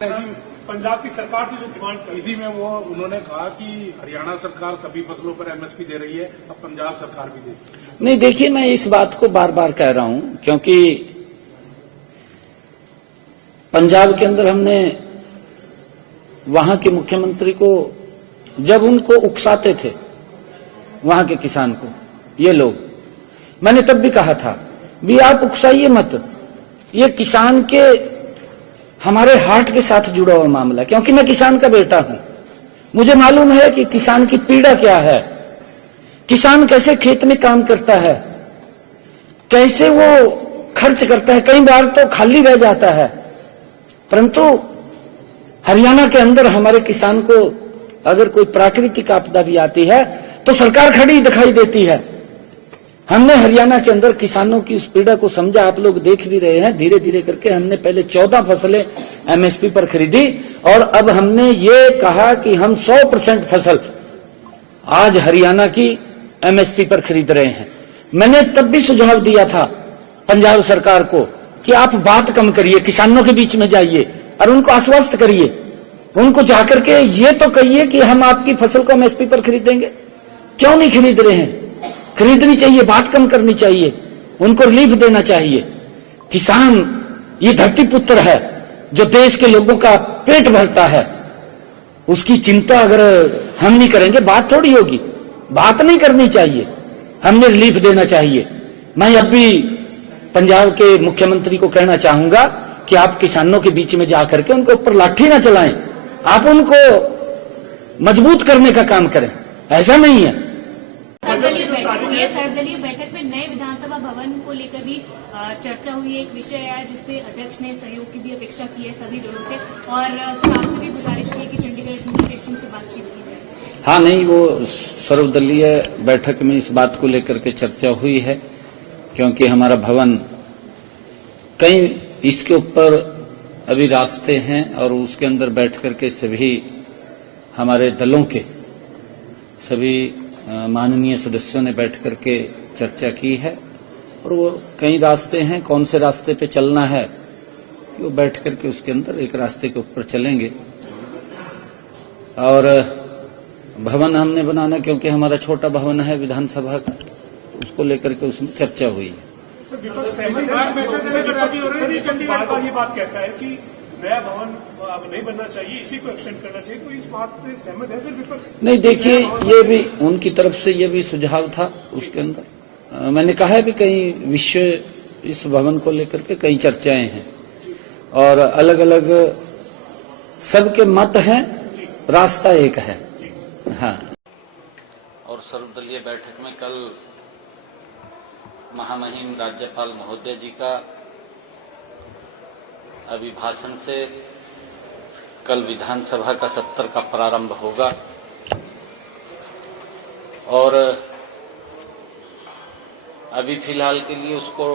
पंजाब की सरकार से जो डिमांड कर इसी में वो उन्होंने कहा कि हरियाणा सरकार सभी फसलों पर एमएसपी दे रही है, अब पंजाब सरकार भी दे। नहीं, देखिए, मैं इस बात को बार बार कह रहा हूं क्योंकि पंजाब के अंदर हमने वहां के मुख्यमंत्री को जब उनको उकसाते थे, वहां के किसान को ये लोग, मैंने तब भी कहा था भी आप उकसाइए मत, ये किसान के हमारे हार्ट के साथ जुड़ा हुआ मामला है, क्योंकि मैं किसान का बेटा हूं। मुझे मालूम है कि किसान की पीड़ा क्या है, किसान कैसे खेत में काम करता है, कैसे वो खर्च करता है, कई बार तो खाली रह जाता है। परंतु हरियाणा के अंदर हमारे किसान को अगर कोई प्राकृतिक आपदा भी आती है तो सरकार खड़ी दिखाई देती है। हमने हरियाणा के अंदर किसानों की उस पीड़ा को समझा, आप लोग देख भी रहे हैं, धीरे धीरे करके हमने पहले 14 फसलें एमएसपी पर खरीदी और अब हमने ये कहा कि हम 100% फसल आज हरियाणा की एमएसपी पर खरीद रहे हैं। मैंने तब भी सुझाव दिया था पंजाब सरकार को कि आप बात कम करिए, किसानों के बीच में जाइए और उनको आश्वस्त करिए, उनको जाकर के ये तो कहिए कि हम आपकी फसल को एमएसपी पर खरीदेंगे। क्यों नहीं खरीद रहे हैं? खरीदनी चाहिए, बात कम करनी चाहिए, उनको रिलीफ देना चाहिए। किसान ये धरती पुत्र है जो देश के लोगों का पेट भरता है, उसकी चिंता अगर हम नहीं करेंगे बात थोड़ी होगी, बात नहीं करनी चाहिए, हमने रिलीफ देना चाहिए। मैं अब भी पंजाब के मुख्यमंत्री को कहना चाहूंगा कि आप किसानों के बीच में जाकर के उनके ऊपर लाठी ना चलाएं, आप उनको मजबूत करने का काम करें, ऐसा नहीं है। सर्वदलीय बैठक में नए विधानसभा भवन को लेकर भी चर्चा हुई है, एक विषय आया जिसपे अध्यक्ष ने सहयोग की भी अपेक्षा की है सभी दलों से, और आपसे भी गुजारिश की कि चंडीगढ़ एडमिनिस्ट्रेशन से बातचीत की जाए। हाँ, नहीं, वो सर्वदलीय बैठक में इस बात को लेकर के चर्चा हुई है क्योंकि हमारा भवन कई इसके ऊपर अभी रास्ते हैं और उसके अंदर बैठ करके सभी हमारे दलों के सभी माननीय सदस्यों ने बैठ करके चर्चा की है और वो कई रास्ते हैं, कौन से रास्ते पे चलना है कि वो बैठ करके उसके अंदर एक रास्ते के ऊपर चलेंगे। और भवन हमने बनाना क्योंकि हमारा छोटा भवन है विधानसभा का, उसको लेकर के उसमें चर्चा हुई है। बार बार ये बात कहता है कि नया भवन अब नहीं बनना चाहिए, इसी को एक्सटेंड करना चाहिए, तो इस बात पे सहमत है सर विपक्ष? नहीं, देखिए, ये भी उनकी तरफ से ये भी सुझाव था, उसके अंदर मैंने कहा है भी कई विषय इस भवन को लेकर के कई चर्चाएं हैं और अलग अलग सबके मत हैं, रास्ता एक है। हाँ। और सर्वदलीय बैठक में कल महामहिम राज्यपाल महोदय जी का अभिभाषण से कल विधानसभा का सत्र का प्रारंभ होगा और अभी फिलहाल के लिए उसको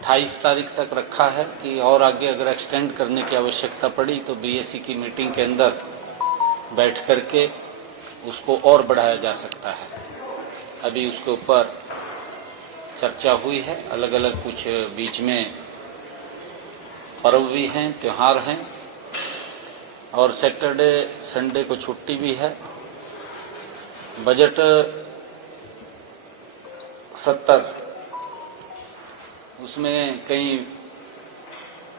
28 तारीख तक रखा है कि और आगे अगर एक्सटेंड करने की आवश्यकता पड़ी तो बीएससी की मीटिंग के अंदर बैठ करके उसको और बढ़ाया जा सकता है। अभी उसके ऊपर चर्चा हुई है, अलग अलग कुछ बीच में पर्व भी हैं, त्योहार हैं और सैटरडे संडे को छुट्टी भी है। बजट सत्र उसमें कई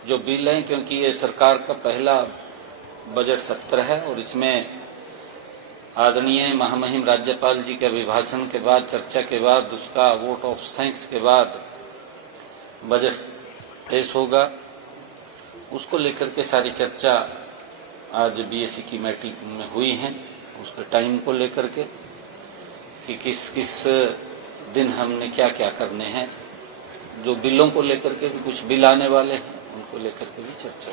जो बिल हैं, क्योंकि ये सरकार का पहला बजट सत्र है और इसमें आदरणीय महामहिम राज्यपाल जी के अभिभाषण के बाद, चर्चा के बाद, उसका वोट ऑफ थैंक्स के बाद बजट पेश होगा। उसको लेकर के सारी चर्चा आज बीएससी की मीटिंग में हुई है, उसके टाइम को लेकर के कि किस किस दिन हमने क्या क्या करने हैं। जो बिलों को लेकर के भी कुछ बिल आने वाले हैं, उनको लेकर के भी चर्चा